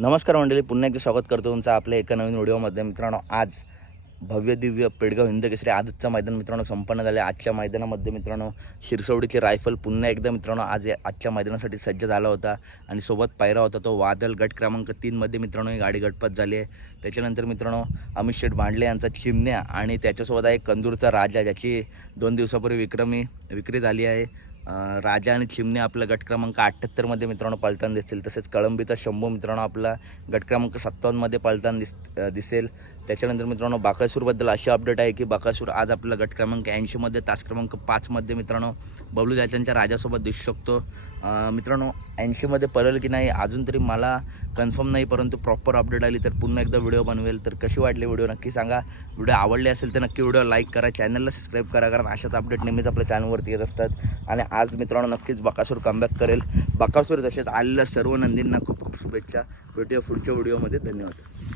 नमस्कार मंडळी पुन्हा एकदा स्वागत करतो तुमचं आपल्या एका नवीन व्हिडिओमध्ये. मित्रांनो आज भव्य दिव्य पेडगाव हिंद केसरी आजचं मैदान मित्रांनो संपन्न झाले आजच्या मैदानामध्ये मित्रांनो शिरसवडीची रायफल पुन्हा एकदा मित्रांनो आज आजच्या मैदानासाठी सज्ज झाला होता. आणि सोबत पायरा होता तो वादल गट क्रमांक तीनमध्ये मित्रांनो ही गाडी गटपत झाली आहे. त्याच्यानंतर मित्रांनो अमित शेठ भांडले यांचा चिमण्या आणि त्याच्यासोबत आहे कंदूरचा राजा ज्याची दोन दिवसापूर्वी विक्रमी विक्री झाली आहे. राजा आणि चिमणे आपला गट क्रमांक अठ्ठ्याहत्तरमध्ये मित्रांनो पळताना दिसतील. तसेच कळंबीचा शंभू मित्रांनो आपला गट क्रमांक सत्तावन्नमध्ये पळताना दिस दिसेल. त्याच्यानंतर मित्रांनो बाकासूरबद्दल अशी अपडेट आहे की बाकासूर आज आपला गट क्रमांक ऐंशीमध्ये तास क्रमांक पाचमध्ये मित्रांनो बबलू जाचनच्या राजासोबत दिसू शकतो. मित्रांनो ऐंशीमध्ये पळेल की नाही अजून तरी मला कन्फर्म नाही परंतु प्रॉपर अपडेट आली तर पुन्हा एकदा व्हिडिओ बनवेल. तर कशी वाटली व्हिडिओ नक्की सांगा. व्हिडिओ आवडले असेल तर नक्की व्हिडिओ लाईक करा. चॅनलला सबस्क्राईब करा कारण अशाच अपडेट नेहमीच आपल्या चॅनलवरती येत असतात. आणि आज मित्रांनो नक्कीच बकासूर कमबॅक करेल. बकासूर तसेच आलेल्या सर्व नंदींना खूप खूप शुभेच्छा. भेटूया पुढच्या व्हिडिओमध्ये धन्यवाद.